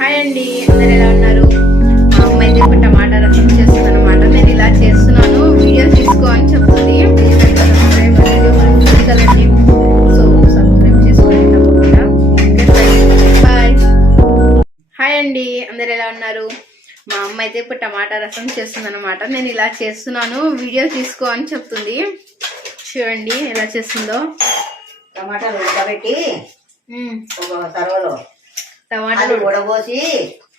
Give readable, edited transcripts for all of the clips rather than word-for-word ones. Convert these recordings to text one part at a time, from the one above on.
Hi అండి, అందరు ఎలా ఉన్నారు? మా అమ్మ అయితే ఇప్పుడు టమాటా రసం చేస్తుంది అనమాట. నేను ఇలా చేస్తున్నాను, వీడియో తీసుకో అని చెప్తుంది. కదండి, సో సబ్స్క్రైబ్ చేసుకోండి తప్పకుండా. బాయ్. హాయ్ అండి, అందరు ఎలా ఉన్నారు? మా అమ్మ అయితే ఇప్పుడు టమాటా రసం చేస్తుంది అనమాట. నేను ఇలా చేస్తున్నాను, వీడియో తీసుకో అని చెప్తుంది. చూడండి ఎలా చేస్తుందో. టమాటాలు ఉడకబెట్టి టమాటాలు ఉడబోసి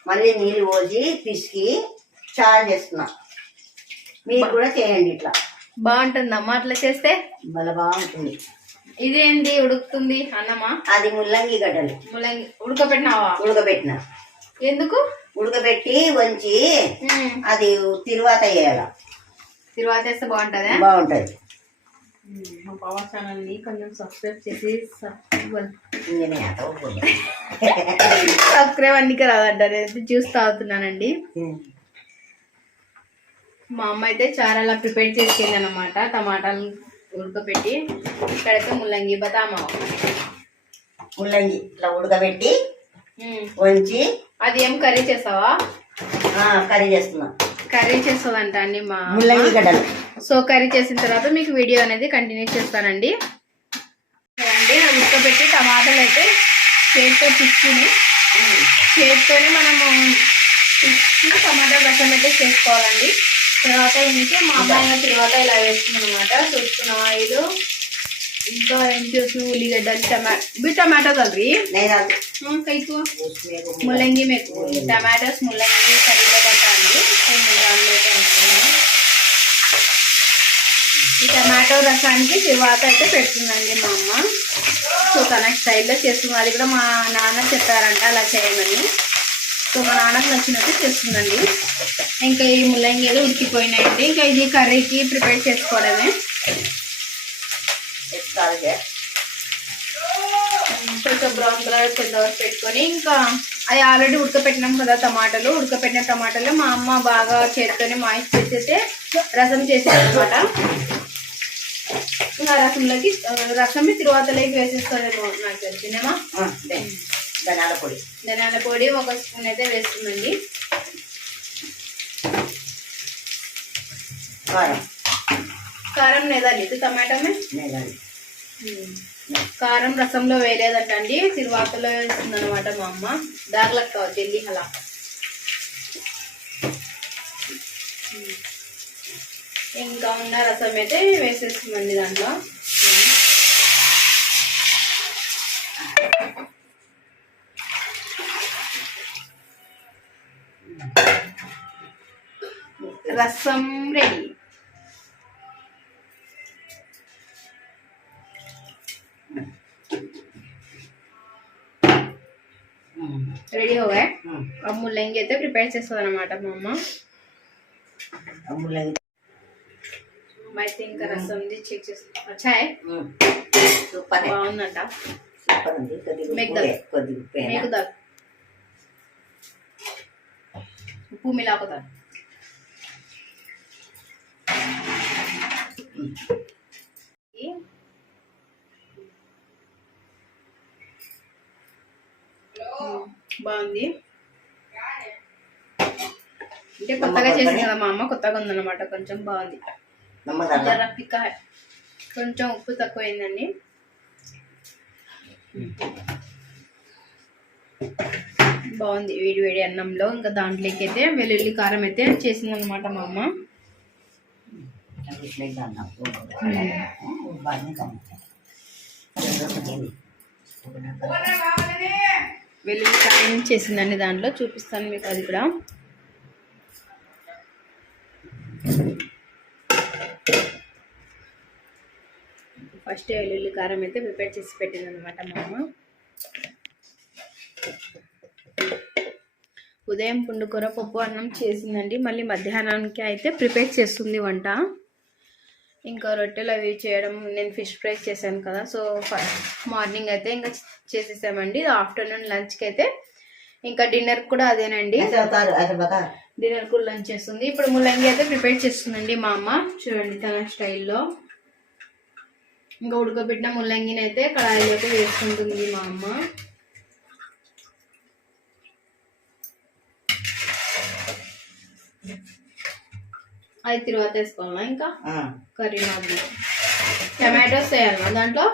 మళ్ళీ నీళ్ళు పోసి పిసికి చారు చేస్తున్నా. మీరు కూడా చేయండి, ఇట్లా బాగుంటుందమ్మా అట్లా చేస్తే. భలే బాగుంటుంది. ఇదేంటి ఉడుకుతుంది అన్నమా? అది ముల్లంగి గడ్డలు. ముల్లంగి ఉడకబెట్టినావా? ఉడకబెట్టిన. ఎందుకు ఉడకబెట్టి వంచి అది తిరువాత వేయాల. తిరువాత వేస్తే బాగుంటుందా? బాగుంటది. మా పవర్ ఛానల్ ని కొంచెం సబ్స్క్రైబ్ చేసి సబ్స్క్రైబ్ అన్నికి రాదంటారు, చూస్తూ అవుతున్నానండి. మా అమ్మ అయితే చాలా ప్రిపేర్ చేసుకుంది అనమాట. టమాటాలు ఉడకబెట్టి, ఇక్కడైతే ముల్లంగి బతామా ముల్లంగి ఇట్లా ఉడకబెట్టి వంచి. అది ఏం కర్రీ చేస్తావా? కర్రీ చేస్తున్నా. కర్రీ చేస్తుందంట అండి మా ముల్లంగి గడ్డలు. సో కర్రీ చేసిన తర్వాత మీకు వీడియో అనేది కంటిన్యూ చేస్తానండి. అండి ఉడకబెట్టి టమాటాలు అయితే చేతితో పిచ్చుని, చేతితోనే మనము పిచ్చి టమాటా రసం అయితే చేసుకోవాలండి. తర్వాత ఇంకే మా అమ్మాయి తర్వాత ఇలా వేస్తుంది అనమాట. చూస్తున్న ఆయిల్, ఇంకా ఏం చేసిన ఉల్లిగడ్డలు, టమాటో కలరీ ముల్లంగి మీకు టమాటోస్ ముల్లంగి కర్రీలో పట్టాలి. ఈ టమాటో రసానికి తిరువాత అయితే పెడుతుందండి మా అమ్మ. సో తన స్టైల్లో చేస్తుంది. అది కూడా మా నాన్న చెప్పారంట అలా చేయమని. సో మా నాన్నకు నచ్చినట్టు చేస్తుందండి. ఇంకా ఈ ముల్లంగిలు ఉడికిపోయినాయండి. ఇంకా ఇది కర్రీకి ప్రిపేర్ చేసుకోవడమే. కొంచెం బ్రౌన్ కలర్ వచ్చేంతవరకు పెట్టుకొని, ఇంకా అది ఆల్రెడీ ఉడకపెట్టినాం కదా టమాటాలు. ఉడకపెట్టిన టమాటాలు మా అమ్మ బాగా చేతితోనే మాయిస్ చేసేస్తే రసం చేసేది అనమాట. ఇంకా రసంని తిరువాతలోకి వేసేస్తారేమో నాకు తెలిసిందేమా. ధనియాల పొడి ఒక స్పూన్ అయితే వేస్తుందండి. కారం లేదండి ఇది టమాటామే. కారం రసంలో వేయలేదంట అండి, తిరువాతలో వేస్తుంది అనమాట మా అమ్మ. దాగలకు కావచ్చు జల్దీ అలా. ఇంకా ఉన్న రసం అయితే వేసేస్తుందండి దాంట్లో. రసం రెడీ. రెడీ हो गए. अब मुल्लंगी అయితే ప్రిపేర్ చేస్తుంది అనమాట మా అమ్మ. అయితే ఇంకా రసం చెక్ చేస్తా. అచ్చా బాగుందంట. ఉప్పు మిలాకుతా. బాగుంది. అంటే కొత్తగా చేసింది కదా మా అమ్మ, కొత్తగా ఉందన్నమాట. కొంచెం బాగుంది. కొంచెం ఉప్పు తక్కువైందండి. బాగుంది వేడి వేడి అన్నంలో. ఇంకా దాంట్లోకి అయితే వెల్లుల్లి కారం అయితే చేసింది అనమాట మా అమ్మ. వెల్లుల్లి కారం చేసిందండి దాంట్లో. చూపిస్తాను మీకు అది కూడా. ఫస్ట్ వెల్లుల్లి కారం అయితే ప్రిపేర్ చేసి పెట్టింది అనమాట మా అమ్మ. ఉదయం పుండుకూర పప్పు అన్నం చేసిందండి. మళ్ళీ మధ్యాహ్నానికి అయితే ప్రిపేర్ చేస్తుంది వంట. ఇంకా రొట్టెలు అవి చేయడం, నేను ఫిష్ ఫ్రై చేశాను కదా, సో మార్నింగ్ అయితే ఇంకా చేసేసామండి. ఆఫ్టర్నూన్ లంచ్కి అయితే ఇంకా డిన్నర్ కూడా అదేనండి. డిన్నర్ కూడా లంచ్ చేస్తుంది. ఇప్పుడు ముల్లంగి అయితే ప్రిపేర్ చేస్తుందండి మా అమ్మ. చూడండి తన స్టైల్లో. ఇంకా ఉడకబెట్టిన ముల్లంగిని అయితే కడాయిలోకి వేసుకుంటుంది మా అమ్మ. అది తర్వాత వేసుకోవాలా ఇంకా కర్రీ నాకు టమాటోస్ వేయాలా దాంట్లో.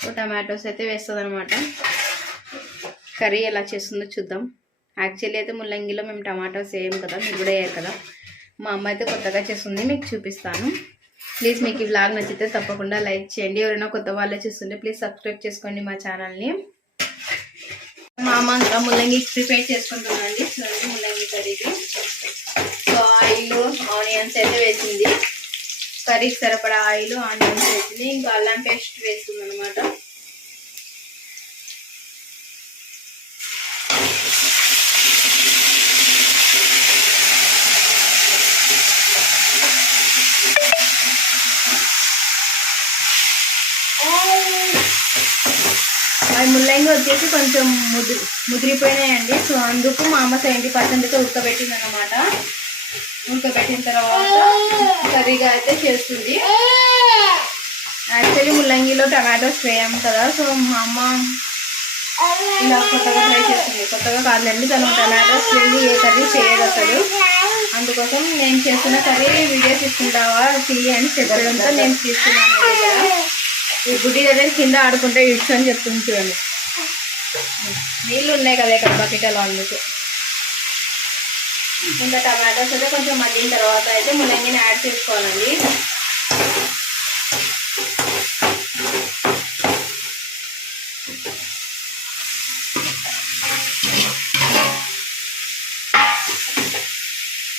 సో టమాటోస్ అయితే వేస్తుంది అనమాట. కర్రీ ఎలా చేస్తుందో చూద్దాం. యాక్చువల్లీ అయితే ముల్లంగిలో మేము టమాటోస్ వేయం కదా, మీరు కూడా వేయరు కదా. మా అమ్మ అయితే కొత్తగా చేస్తుంది, మీకు చూపిస్తాను. ప్లీజ్ మీకు ఈ వ్లాగ్ నచ్చితే తప్పకుండా లైక్ చేయండి. ఎవరైనా కొత్త వాళ్ళే చూస్తుంటే ప్లీజ్ సబ్స్క్రైబ్ చేసుకోండి మా ఛానల్ని. మా అమ్మ ఇంకా ముల్లంగి ప్రిపేర్ చేసుకుంటుందండి. చూడండి ముల్లంగి కర్రీకి. సో ఆయిల్ ఆనియన్స్ అయితే వేసింది, కర్రీకి సరిపడా ఆయిల్ ఆనియన్స్ వేసింది, ఇంకా అల్లం పేస్ట్ వేస్తుంది అనమాట. అవి ముల్లంగి వచ్చేసి కొంచెం ముదిరిపోయినాయండి. సో అందుకు మా అమ్మ 70% అయితే ఉడకబెట్టింది అనమాట. ఉడకబెట్టిన తర్వాత కర్రీగా అయితే చేస్తుంది. యాక్చువల్లీ ముల్లంగిలో టమాటోస్ వేయం కదా, సో మా అమ్మ ఇలా కొత్తగా ట్రై చేస్తుంది. కొత్తగా కాదండి, తను టమాటోస్ వేసి ఏ కర్రీ చేయదు అసలు. అందుకోసం నేను చేస్తున్న కర్రీ వీడియోస్ తీసుకుంటావా అని చెప్పడంతో నేను తీసుకున్నాను. ఈ గుడ్డి దగ్గర కింద ఆడుకుంటే ఇడ్స్ అని చెప్తుంది చూడండి. నీళ్ళు ఉన్నాయి కదా ఇక్కడ బకెట్లో, అందుకు. ఇంకా టమాటోస్ అయితే కొంచెం మగ్గిన తర్వాత అయితే ముల్లంగిని యాడ్ చేసుకోవాలండి.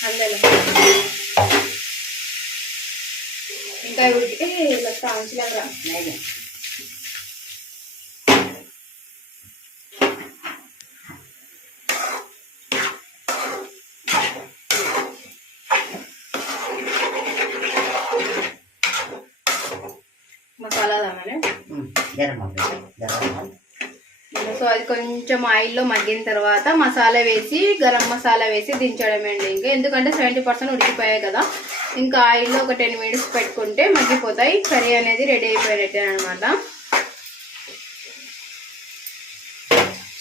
అందులో ఇంకా ఉడికి ఇలా కాంచలేక మసాలా దామనే. సో అది కొంచెం ఆయిల్లో మగ్గిన తర్వాత మసాలా వేసి గరం మసాలా వేసి దించడమే అండి. ఇంకా ఎందుకంటే 70% ఉడికిపోయాయి కదా, ఇంకా ఆయిల్లో ఒక 10 మినిట్స్ పెట్టుకుంటే మగ్గిపోతాయి. కర్రీ అనేది రెడీ అయిపోయినట్టే అనమాట.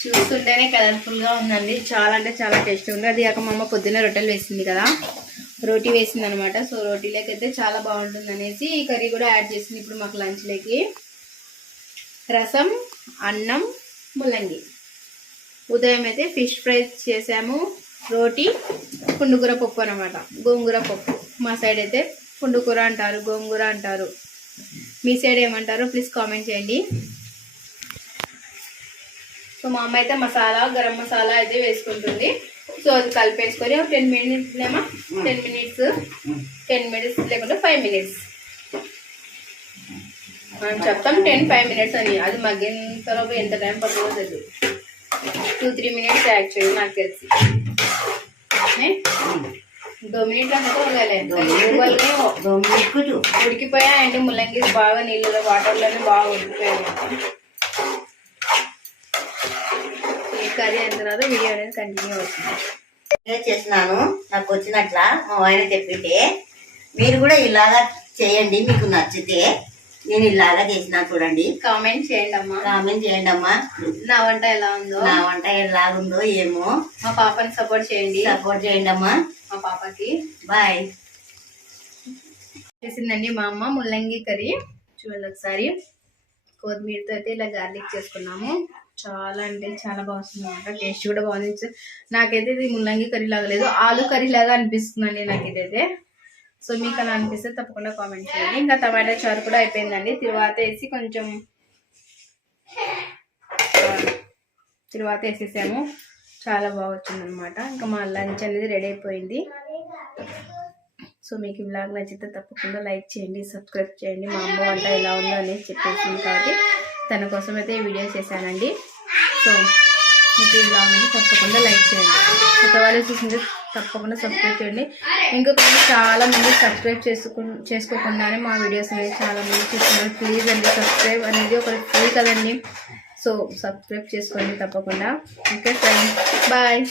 చూస్తుంటేనే కలర్ఫుల్గా ఉందండి, చాలా అంటే చాలా టేస్టీ ఉంది. అది కాక మా అమ్మ పొద్దున్న రొట్టెలు వేసింది కదా, రోటీ వేసింది అనమాట. సో రోటీలోకి అయితే చాలా బాగుంటుంది అనేసి ఈ కర్రీ కూడా యాడ్ చేసింది. ఇప్పుడు మాకు లంచ్లోకి రసం, అన్నం, ముల్లంగి. ఉదయం అయితే ఫిష్ ఫ్రై చేసాము, రోటీ, పుండుకూర పప్పు అనమాట, గోంగూర పప్పు. మా సైడ్ అయితే పుండుకూర అంటారు, గోంగూర అంటారు. మీ సైడ్ ఏమంటారో ప్లీజ్ కామెంట్ చేయండి. సో మా అమ్మ అయితే మసాలా గరం మసాలా అయితే వేసుకుంటుంది. సో అది కలిపేసుకొని 10 మినిట్స్ ఏమో 10 మినిట్స్ లేకుంటే 5 మినిట్స్ మనం చెప్తాం. 5 మినిట్స్ అని, అది మగ్గిన తర్వాత ఎంత టైం పడుతుందో తెలియదు. 2-3 మినిట్స్ యాక్చువల్లీ నాకు తెలిసి. 2 మినిట్లు ఉడికిపోయాయండి. ముల్లంగి బాగా నీళ్ళలో వాటర్లోనే బాగా ఉడికిపోయాయి. ఈ కర్రీ అయిన తర్వాత వీడియో అనేది కంటిన్యూ అవుతుంది. చేసినాను నాకు వచ్చినట్లా మా ఆయన చెప్పింటే మీరు కూడా ఇలాగా చేయండి, మీకు నచ్చితే. నేను ఇలాగా చేసినా చూడండి. కామెంట్ చేయండి అమ్మా, కామెంట్ చేయండి అమ్మా. నా వంట ఎలా ఉందో, నా వంట ఎలాగుందో ఏమో. మా పాపని సపోర్ట్ చేయండి అమ్మా. మా పాపకి. బాయ్. చేసిందండి మా అమ్మ ముల్లంగి కర్రీ. చూడండి ఒకసారి. కొత్తిమీరతో అయితే ఇలా గార్లిక్ చేసుకున్నాము. చాలా అంటే చాలా బాగుంటుంది అనమాట. టేస్ట్ కూడా బాగుంది. నాకైతే ఇది ముల్లంగి కర్రీ లాగా లేదు, ఆలు కర్రీ లాగా అనిపిస్తుందండి నాకు ఇదైతే. సో మీకు అలా అనిపిస్తే తప్పకుండా కామెంట్ చేయండి. ఇంకా టమాటా చారు కూడా అయిపోయిందండి. తిరువాత వేసి కొంచెం తిరువాత వేసేసాము. చాలా బాగా వచ్చిందనమాట. ఇంకా మా లంచ్ అనేది రెడీ అయిపోయింది. సో మీకు ఈ వ్లాగ్ నచ్చితే తప్పకుండా లైక్ చేయండి, సబ్స్క్రైబ్ చేయండి. మా అమ్మ వంట ఎలా ఉందో అనేది చెప్పేసింది కాబట్టి తన కోసం అయితే ఈ వీడియో చేశానండి. సో మీకు ఈ వ్లాగ్ అనేది తప్పకుండా లైక్ చేయండి. కొత్త వాళ్ళు చూసింది తప్పకుండా సబ్స్క్రైబ్ చేయండి. ఇంకా చాలా మంది సబ్స్క్రైబ్ చేసుకోకుండానే మా వీడియోస్ అనేది చాలా మంది చూస్తున్నారు. ప్లీజ్ అండి, సబ్స్క్రైబ్ అనేది ఒకటి ఫ్రీ కదండి. సో సబ్స్క్రైబ్ చేసుకోండి తప్పకుండా. Okay friends, bye.